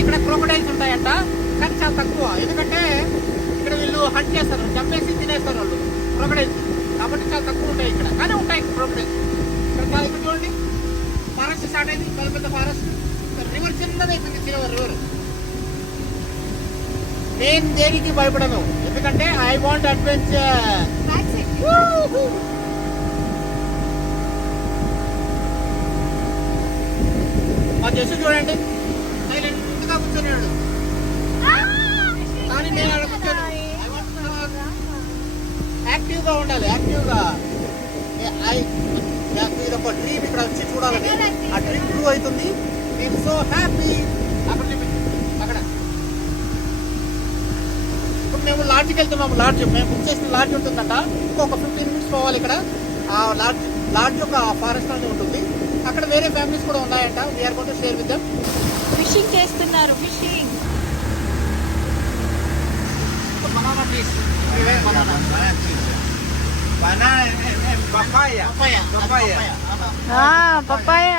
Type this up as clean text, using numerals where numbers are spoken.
ఇక్కడ క్రోకడైల్స్ ఉంటాయంట, కానీ చాలా తక్కువ. ఎందుకంటే ఇక్కడ వీళ్ళు హంట్ చేస్తారు, చంపేసి తినేస్తారు వాళ్ళు క్రోకడైల్స్. కాబట్టి చాలా తక్కువ ఉంటాయి ఇక్కడ, కానీ ఉంటాయి క్రోకడైల్స్. ఇక్కడ చూడండి, ఫారెస్ట్ స్టార్ట్ అయింది, చాలా పెద్ద ఫారెస్ట్. రివర్ చిన్నది అయిపోయింది, చిన్న రివర్. నేను దేనికి భయపడను, ఎందుకంటే ఐ వాంట్ అడ్వెంచర్. మా జస్సు చూడండి, సైలెంట్గా కూర్చొని, కానీ నేను అక్కడ కూర్చొని యాక్టివ్గా ఉండాలి. యాక్టివ్గా ఇది ఒక డ్రీమ్, ఇక్కడ వచ్చి చూడాలని. ఆ డ్రీమ్ ట్రూ అవుతుంది. నేను సో హ్యాపీ. అక్కడ అక్కడ ఇప్పుడు మేము లాడ్జ్కి వెళ్తున్నాము. లాడ్జ్ మేము బుక్ చేసిన లాడ్జ్ ఉంటుందంట, ఇంకొక 15 minutes పోవాలి. ఇక్కడ ఆ లాడ్జ్ ఒక ఫారెస్ట్ లోనే ఉంటుంది. అక్కడ వేరే ఫ్యామిలీస్ కూడా ఉన్నాయంట. We're going to share with them. Fishing చేస్తున్నారు, fishing. Banana trees, banana Banana and papaya. Papaya. Papaya.